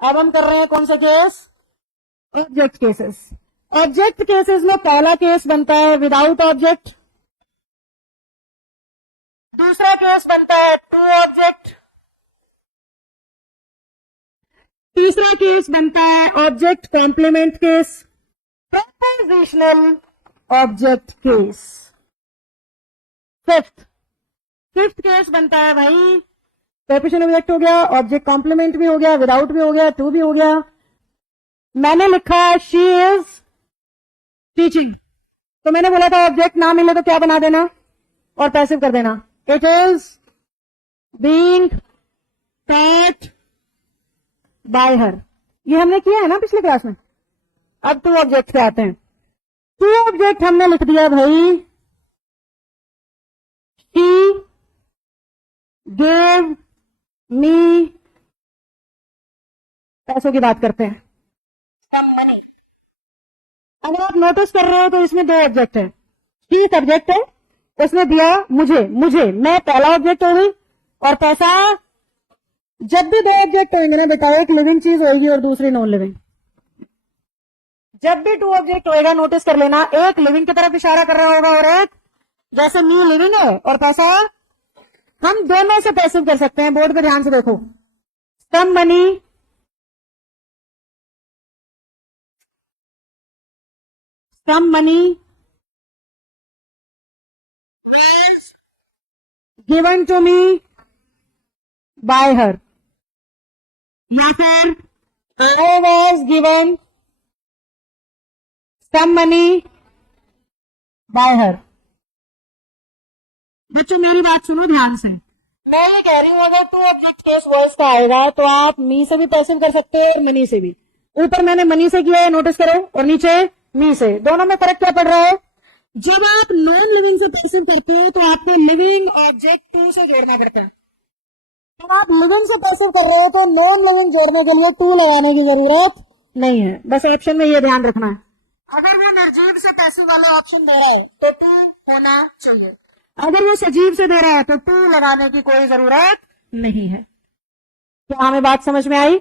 अब हम कर रहे हैं कौन सा case? Object cases. Object cases में पहला केस बनता है विदाउट ऑब्जेक्ट, दूसरा केस बनता है टू ऑब्जेक्ट, तीसरा केस बनता है object complement case, prepositional object case. Fifth case बनता है भाई प्रपोजिशनल ऑब्जेक्ट हो गया, ऑब्जेक्ट कॉम्प्लीमेंट भी हो गया, विदाउट भी हो गया, टू भी हो गया। मैंने लिखा शी इज टीचिंग, तो मैंने बोला था ऑब्जेक्ट ना मिले तो क्या बना देना और पैसिव कर देना। It is being taught by हर, ये हमने किया है ना पिछले क्लास में। अब टू ऑब्जेक्ट पे आते हैं। टू ऑब्जेक्ट हमने लिख दिया भाई शी गेव मी, पैसों की बात करते हैं। अगर आप नोटिस कर रहे हो तो इसमें दो ऑब्जेक्ट है, शी सब्जेक्ट है, उसने दिया मुझे मैं पहला ऑब्जेक्ट हो गई, और पैसा। जब भी दो ऑब्जेक्ट होंगे ना बेटा, एक लिविंग चीज होगी और दूसरी नॉन लिविंग। जब भी टू ऑब्जेक्ट होएगा नोटिस कर लेना, एक लिविंग की तरफ इशारा कर रहा होगा और एक, जैसे मी लिविंग है और पैसा, हम दोनों से पैसिव कर सकते हैं। बोर्ड पे ध्यान से देखो, some money was given to me by her, या फिर I was given some money by her। बच्चों मेरी बात सुनो ध्यान से, मैं ये कह रही हूं अगर टू ऑब्जेक्ट केस वॉइस का आएगा तो आप मी से भी पैसिव कर सकते हो और मनी से भी। ऊपर मैंने मनी से किया है नोटिस करो, और नीचे मी से। दोनों में फर्क क्या पड़ रहा है? जब आप नॉन लिविंग से पैसिव करते हो तो आपको लिविंग ऑब्जेक्ट टू से जोड़ना पड़ता है। जब आप लिविंग से पैसिव कर रहे हो तो नॉन लिविंग जोड़ने के लिए टू लगाने की जरूरत नहीं है। बस ऑप्शन में ये ध्यान रखना है, अगर वो निर्जीव से पैसिव वाले ऑप्शन दे रहा है तो टू होना चाहिए, अगर वो सजीव से दे रहा है तो टू लगाने की कोई जरूरत नहीं है। क्या हमें बात समझ में आई?